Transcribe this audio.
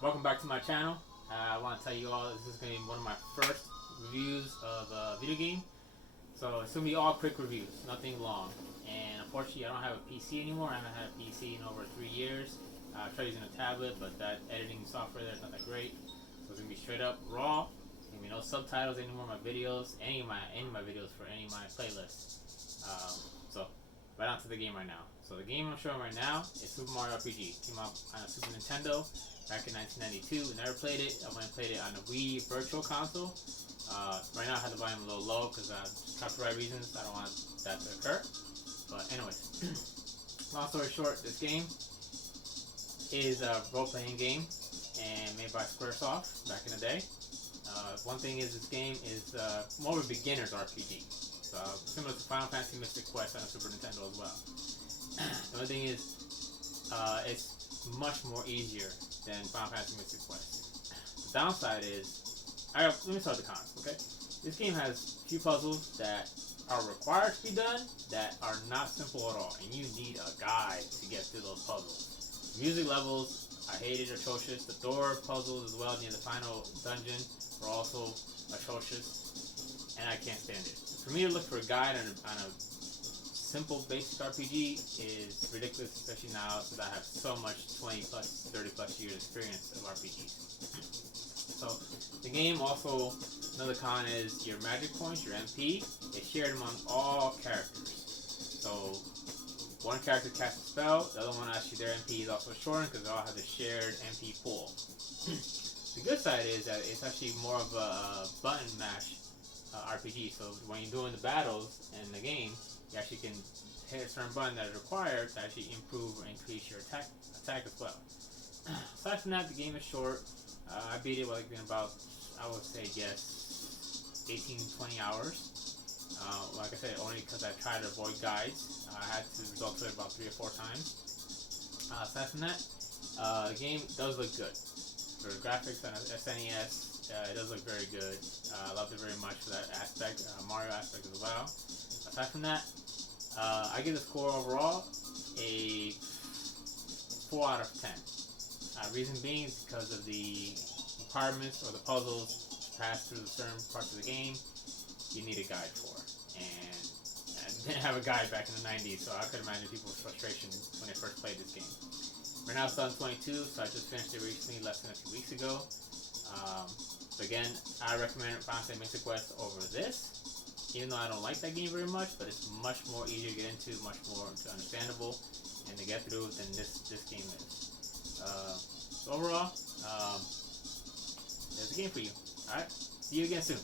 Welcome back to my channel. I want to tell you all this is going to be one of my first reviews of a video game. So it's going to be all quick reviews, nothing long. And unfortunately I don't have a PC anymore. I haven't had a PC in over 3 years. I tried using a tablet, but that editing software there is not that great. So it's going to be straight up raw. There's going to be no subtitles anymore in my videos, any of my videos for any of my playlists. So right on to the game right now. So the game I'm showing right now is Super Mario RPG. Came out on a Super Nintendo back in 1992. Never played it. I went and played it on the Wii Virtual Console. Right now I have the volume a little low because copyright reasons. I don't want that to occur. But anyways, long story short, this game is a role-playing game and made by Squaresoft back in the day. One thing is this game is more of a beginner's RPG. Similar to Final Fantasy Mystic Quest on a Super Nintendo as well. The only thing is, it's much more easier than Final Fantasy Mystic Quest. The downside is, let me start with the cons, okay? This game has a few puzzles that are required to be done that are not simple at all, and you need a guide to get through those puzzles. Music levels, I hated, atrocious. The door puzzles as well near the final dungeon were also atrocious, and I can't stand it. For me to look for a guide on a simple basic RPG is ridiculous, especially now since I have so much 20 plus, 30 plus years experience of RPGs. So the game also, another con is your magic points, your MP, they shared among all characters. So one character casts a spell, the other one actually their MP is also shortened because they all have a shared MP pool. The good side is that it's actually more of a button mash RPG, so when you're doing the battles in the game, you actually can hit a certain button that is required to actually improve or increase your attack as well. Aside from that, the game is short. I beat it like in about, I would say, 18-20 hours. Like I said, only because I tried to avoid guides. I had to resort to it about 3 or 4 times. Aside from that, the game does look good. For the graphics on SNES, it does look very good. I loved it very much for that aspect, Mario aspect as well. Aside from that, I give the score overall a 4 out of 10. Reason being is because of the requirements or the puzzles to pass through certain parts of the game, you need a guide for. And I didn't have a guide back in the 90s, so I could imagine people's frustration when they first played this game. Right now it's on 22, so I just finished it recently, less than a few weeks ago. So again, I recommend Final Fantasy Mystic Quest over this, even though I don't like that game very much, but it's much more easier to get into, much more understandable, and to get through than this game is. So overall, there's a game for you. Alright, see you again soon.